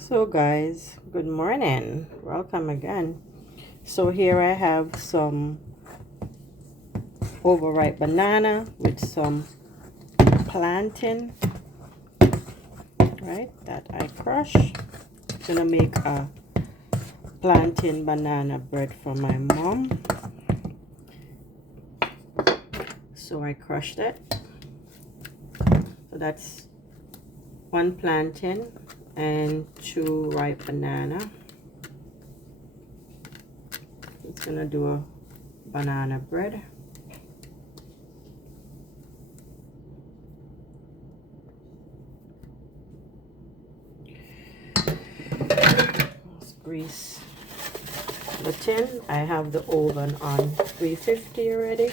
So guys, good morning, welcome again. So here I have some overripe banana with some plantain, right, that I crush. Gonna make a plantain banana bread for my mom. So I crushed it. So that's one plantain and two ripe banana. It's gonna do a banana bread. Let's grease the tin. I have the oven on 350 already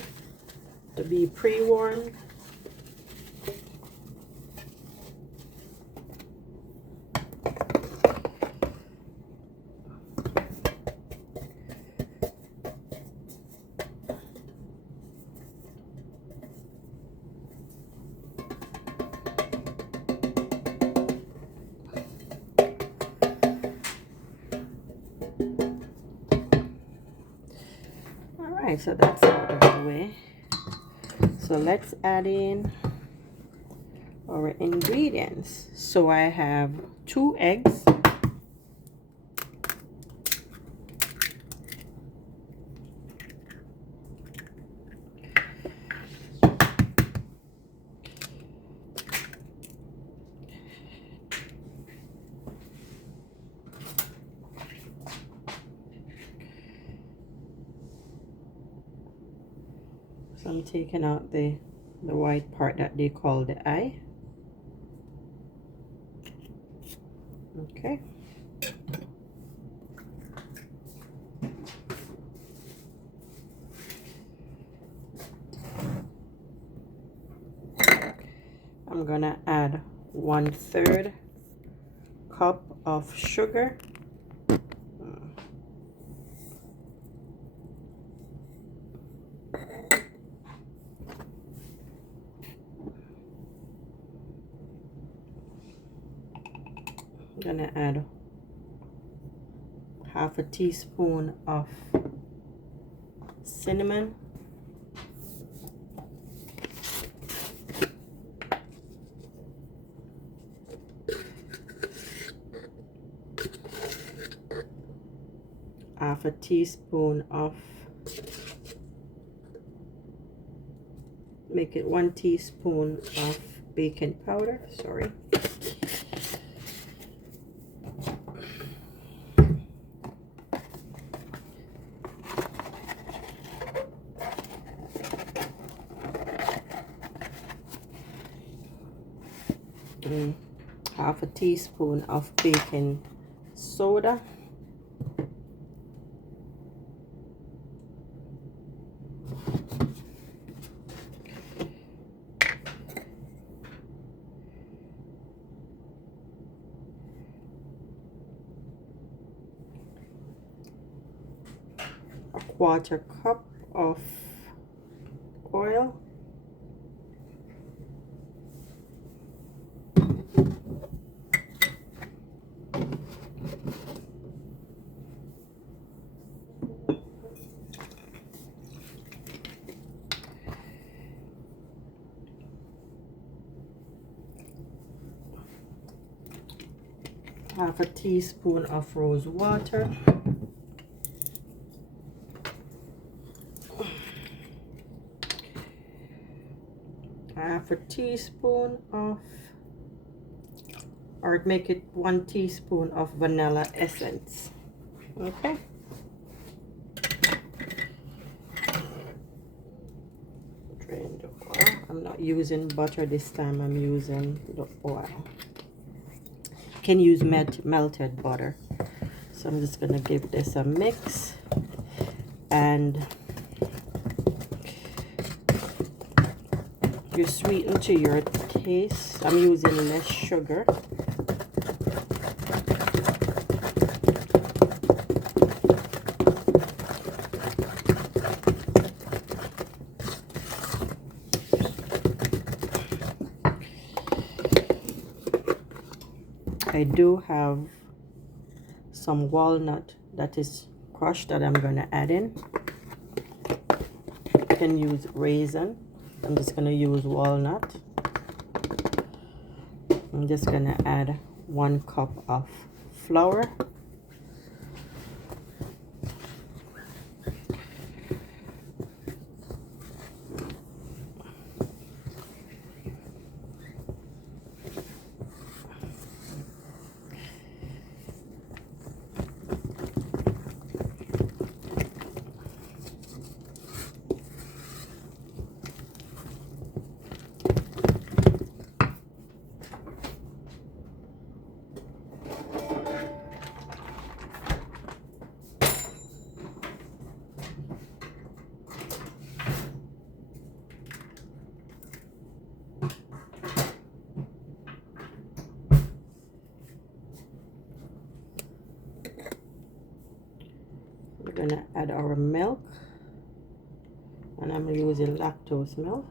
to be pre-warmed. Alright, so that's out of the way. So let's add in our ingredients. So I have 2 eggs, so I'm taking out the white part that they call the eye. Okay. I'm gonna add 1/3 cup of sugar. I'm gonna add 1/2 teaspoon of cinnamon. Half a teaspoon of, make it 1 teaspoon of baking powder, sorry. And 1/2 teaspoon of baking soda. A 1/4 cup of oil. Half a teaspoon of rose water. Half a teaspoon of, or make it 1 teaspoon of vanilla essence. Okay. Drain the oil. I'm not using butter this time, I'm using the oil. You can use melted butter. So I'm just gonna give this a mix, and you sweeten to your taste. I'm using less sugar. I do have some walnut that is crushed that I'm gonna add in. You can use raisin. I'm just gonna use walnut. I'm just gonna add 1 cup of flour. We're gonna add our milk, and I'm using lactose milk.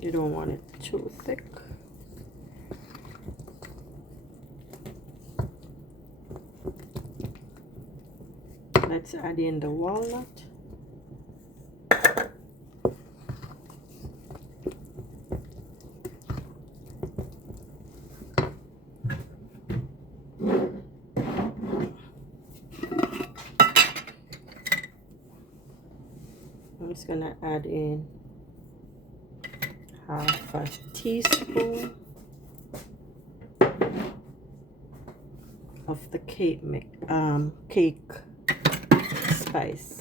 You don't want it too thick. Let's add in the walnut. I'm just gonna add in half a teaspoon of the cake spice.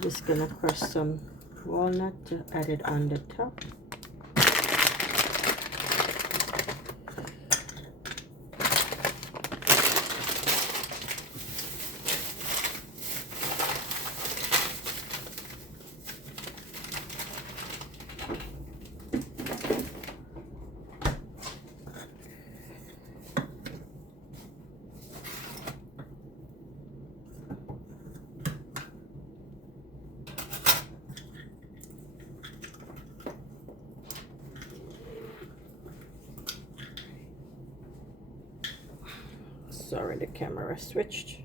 Just gonna crush some walnut to add it on the top. Sorry, the camera switched.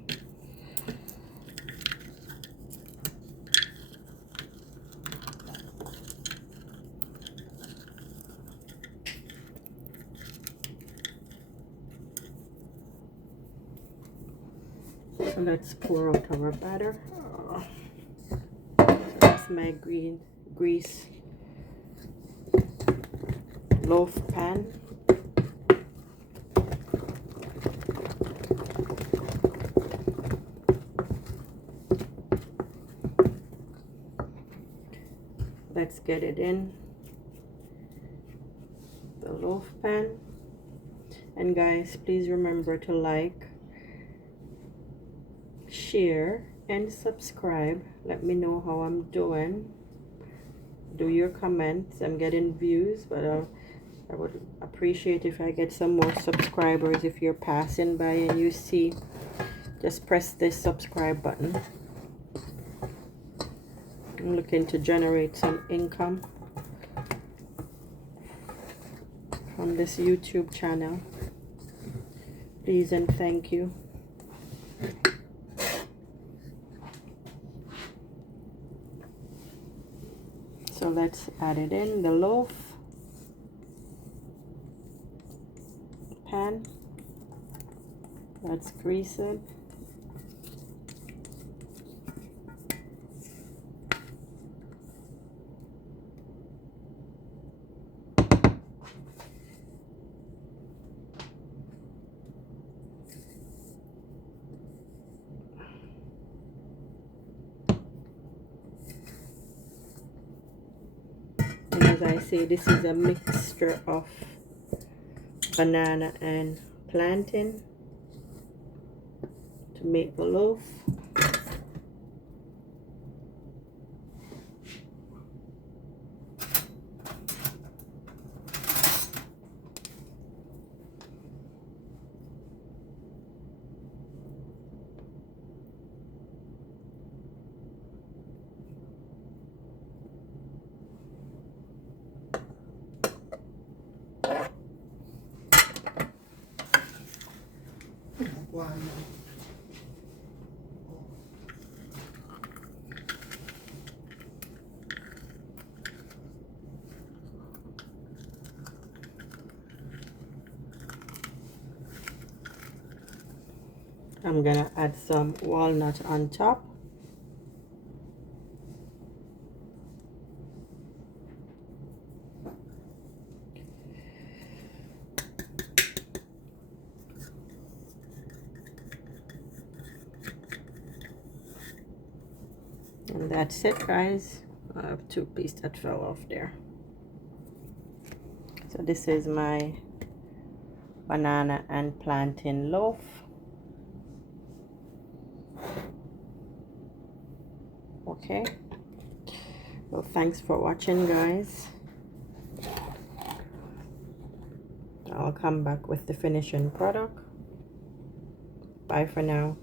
So let's pour out our batter. So that's my grease loaf pan. Let's get it in the loaf pan. And guys, please remember to like, share, and subscribe. Let me know how I'm doing. Do your comments. I'm getting views, but I would appreciate if I get some more subscribers. If you're passing by and you see, just press this subscribe button. I'm looking to generate some income on this YouTube channel. Please and thank you. So let's add it in the loaf pan. Let's grease it. And as I say, this is a mixture of banana and plantain to make the loaf. I'm gonna add some walnut on top. And that's it, guys. I have two pieces that fell off there. So this is my banana and plantain loaf. Okay. Well, thanks for watching, guys. I'll come back with the finishing product. Bye for now.